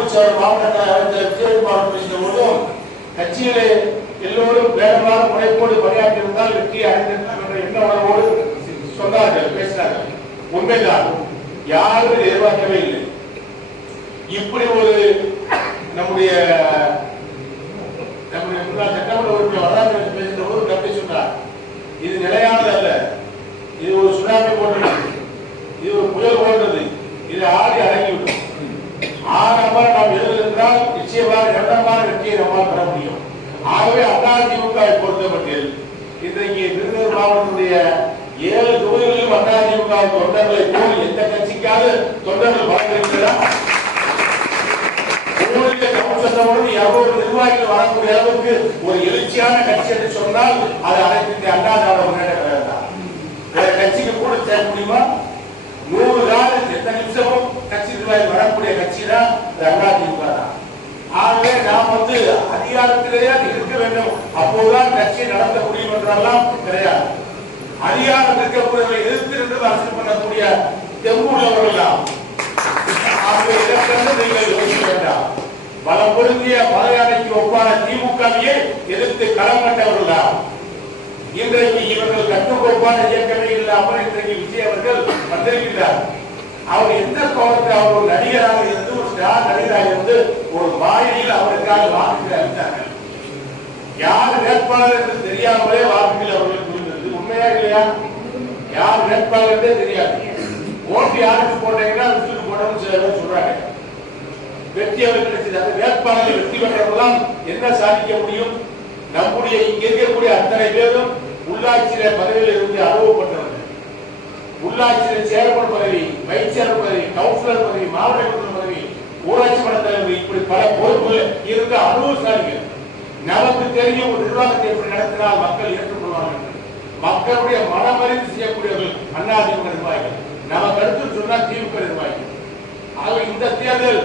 கள்ளக்குறிச்சி மாவட்ட விஜயகுமார் பேசின போதும் கட்சியிலே எல்லோரும் வேகமாக முனைப்போடு பணியாற்றியிருந்தால் வெற்றி அடைந்திருக்கும் என்ற எண்ண உணர்வோடு சொன்னார்கள், பேசினார்கள். உண்மைதான், யாரும் எதிர்பார்க்கவே இல்லை. இப்படி ஒரு நம்முடைய முன்னாள் சட்டமன்ற உறுப்பினர் வரலாற்று பேசுகிற போது கருத்தை சொன்னார். இது நிலையானது அல்ல, இது ஒரு சுனாமி போன்றது, இது ஒரு புயல் போன்றது, இது ஆடி அடங்கிவிடும். ஆனால் நாம் எழுதியிருந்தால் நிச்சயமாக இரண்டாமான வெற்றியை நம்மால் பெற முடியும். ஆகவே அதிமுகவை பொறுத்தமட்டில் இன்றைக்கு விருதுநகர் மாவட்டத்துடைய 7 தொகுதிகளிலும் அதிமுக தொண்டர்களை போல் எந்த கட்சிக்காவது தொண்டர்கள் வழங்குகிறதா? நிர்வாகிகள் வரக்கூடிய அளவுக்கு ஒரு எழுச்சியான கட்சி என்று சொன்னால் அது அனைத்து அண்ணா திராவிட முன்னேற்ற கழகம் தான். கட்சிக்கு கூட சேர முடியுமா? 100 நாள் எந்த நிமிஷமும் கட்சி நிர்வாகிகள் வரக்கூடிய கட்சி தான் அதிமுக தான். ஆகவே நாம் அதிகாரத்திலேயே இருக்க வேண்டும், அப்போதுதான் கட்சியை நடத்த முடியும் என்றெல்லாம் கிடையாது. அதிகாரம் இருக்கக்கூடியவர்களை எதிர்த்து என்று அரசு பண்ணக்கூடிய தெம்புள்ளவர்கள் நீங்கள் யோசிக்க வேண்டாம். பலம் பொருந்திய மலையாளைக்கு ஒப்பான திமுகவையே எதிர்த்து களம் கண்டவர்கள். இன்றைக்கு இவர்கள் கட்டுக்கோப்பான இயக்கமே இல்லாமல் இன்றைக்கு விஜய் அவர்கள் வந்திருக்கிறார். அவர் எந்த கோணத்தில் அவர் ஒரு நடிகராக இருந்து, ஒரு ஸ்டார் நடிகராக இருந்து ஒரு வாயிலில் அவருக்காக வாக்குகளை அளித்தார்கள். யார் வேட்பாளர் என்று தெரியாமலே வாக்குகள் அவர்களுக்கு இருந்தது. உண்மையா இல்லையா? யார் வேட்பாளர் என்றே தெரியாது. ஓட்டு யாருக்கு போட்டீங்கன்னா விசில் போட்டோம்னு சில பேர் சொல்றாங்க. வெற்றி அவர் கிடைச்சது. வேட்பாளர்கள் வெற்றி பெற்றவர்களால் என்ன சாதிக்க முடியும்? நம்முடைய இங்க இருக்கக்கூடிய அத்தனை பேரும் உள்ளாட்சியில பதவியில் இருந்து அனுபவப்பட்டவர்கள். உள்ளாட்சியில் செயல்படும் பதவி, வைஸ் செயலர் பதவி, கவுன்சிலர் பதவி, மாவட்ட பதவி, ஊராட்சி மன்ற தலைவர், இப்படி பல பொறுப்புகள் இருந்த அனுபவசாலிகள். நமக்கு தெரியும் ஒரு நிர்வாகத்தை எப்படி நடத்தினால் மக்கள் ஏற்றுக்கொள்வார்கள். மக்களுடைய மனமறிந்து செய்யக்கூடியவர்கள் அதிமுக நிர்வாகிகள். நமக்கு அடுத்து சொன்னால் திமுக நிர்வாகிகள். ஆக இந்த தேர்தல்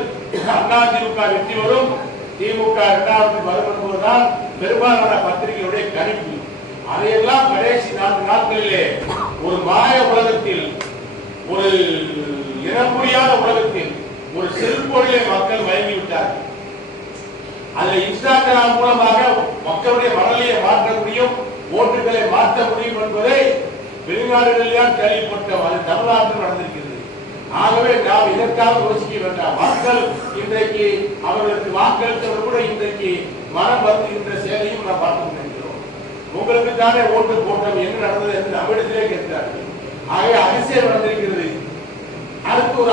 அதிமுக வெற்றி வரும், திமுக 2வது வரும் என்பதுதான் பெரும்பாலான பத்திரிகைகளுடைய கணிப்பு. அதையெல்லாம் கடைசி 4 நாட்களிலே ஒரு மாய உலகத்தில், ஒரு இனம் புரியாத உலகத்தில், ஒரு செல்பொழிலை மக்கள் மயங்கிவிட்டார்கள். அதில் இன்ஸ்டாகிராம் மூலமாக மக்களுடைய மனநிலையை மாற்ற முடியும், ஓட்டுகளை மாற்ற முடியும் என்பதை வெளிநாடுகளில் கேள்விப்பட்டோம். அது தமிழ்நாட்டில் நடந்திருக்கிறது. ஆகவே நாம் இதற்காக யோசிக்க வேண்டாம். மக்கள் இன்றைக்கு அவர்களுக்கு வாக்களித்தவர் கூட இன்றைக்கு மனம் வருகின்ற செயலையும் நாம் பார்த்து கொண்டிருக்கிறோம். உங்களுக்கு தானே ஓட்டு போட்டோம், என்ன நடந்தது என்று நம்மிடத்திலே கேட்கிறார்கள். ஆகவே அதிசயம் நடந்திருக்கிறது. அடுத்து ஒரு